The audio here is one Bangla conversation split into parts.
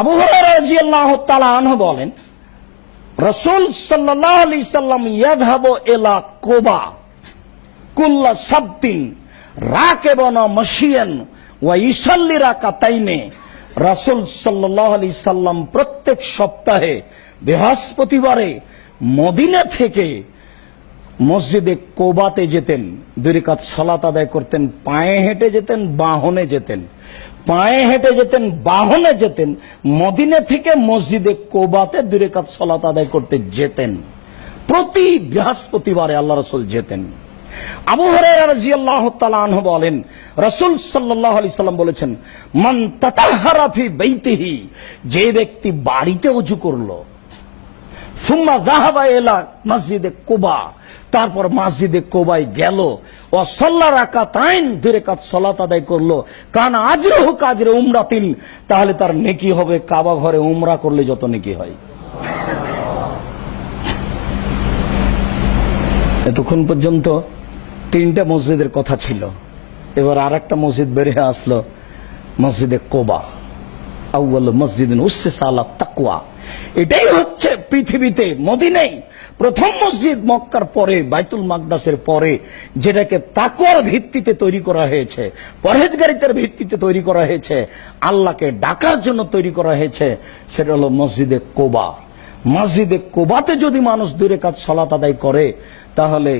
আবু হুরায়রা রাদিয়াল্লাহু তাআলা আনহু বলেন, রাসূল সাল্লাল্লাহু আলাইহি সাল্লাম ইয়াযহাবু ইলা কুবা কুল্লা সাবতিন রাকিবান মাশিয়ান ওয়া ইসাল্লি রাকাতাইনে। রাসূল সাল্লাল্লাহু আলাইহি সাল্লাম প্রত্যেক সপ্তাহে বৃহস্পতিবারে মদিনা থেকে মসজিদে কোবাতে যেতেন, 2 রাকাত সালাত আদায় করতেন। পায়ে হেঁটে যেতেন, বাহনে যেতেন, পায়ে হেঁটে যেতেন, বাহনে যেতেন। মদিনা থেকে মসজিদে কোবাতে 2 রাকাত সালাত আদায় করতে যেতেন। প্রতি বৃহস্পতিবারে আল্লাহ রাসূল যেতেন। আবু হুরায়রা রাদিয়াল্লাহু তাআলা আনহু বলেন, রাসূল সাল্লাল্লাহু আলাইহি সাল্লাম বলেছেন, মান তাতাহহারা ফি বাইতিহি, যে ব্যক্তি বাড়িতে ওযু করলো, সুম্মা যাহাবা ইলা মসজিদে কুবা, তারপর মসজিদে কুবায় গেল, ও সাল্লা রাকাতাইন, 2 রাকাত সালাত আদায় করলো, কানা আজরুহু কাজরে উমরাতিন, তাহলে তার নেকি হবে কাবা ঘরে উমরা করলে যত নেকি হয়। এতক্ষণ পর্যন্ত 3টা মসজিদের কথা ছিল, এবার আরেকটা মসজিদ বের হয়ে আসলো, মসজিদে কুবা। আউয়াল মসজিদিন উসসিসা আলা তাকওয়া, এটাই হচ্ছে পৃথিবীতে মদিনায় প্রথম মসজিদ, মক্কার পরে, বাইতুল মাকদাসের পরে, যেটাকে তাকওয়ার ভিত্তিতে তৈরি করা হয়েছে, পরহেজগারিতার ভিত্তিতে তৈরি করা হয়েছে, আল্লাহকে ডাকার জন্য তৈরি করা হয়েছে, সেটা হলো মসজিদে কুবা। মসজিদে কুবাতে যদি মানুষ 2 রাকাত সালাত আদায় করে, তাহলে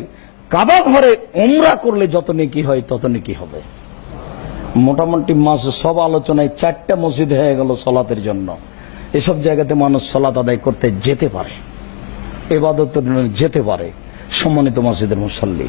কাবা ঘরে উমরা করলে যত নেকি হয় তত নেকি হবে। মোটামুটি সব আলোচনায় 4টা মসজিদ হয়ে গেল সালাতের জন্য। এসব জায়গাতে মানুষ সালাত আদায় করতে যেতে পারে, ইবাদতের জন্য যেতে পারে। সম্মানিত মসজিদের মুসল্লি,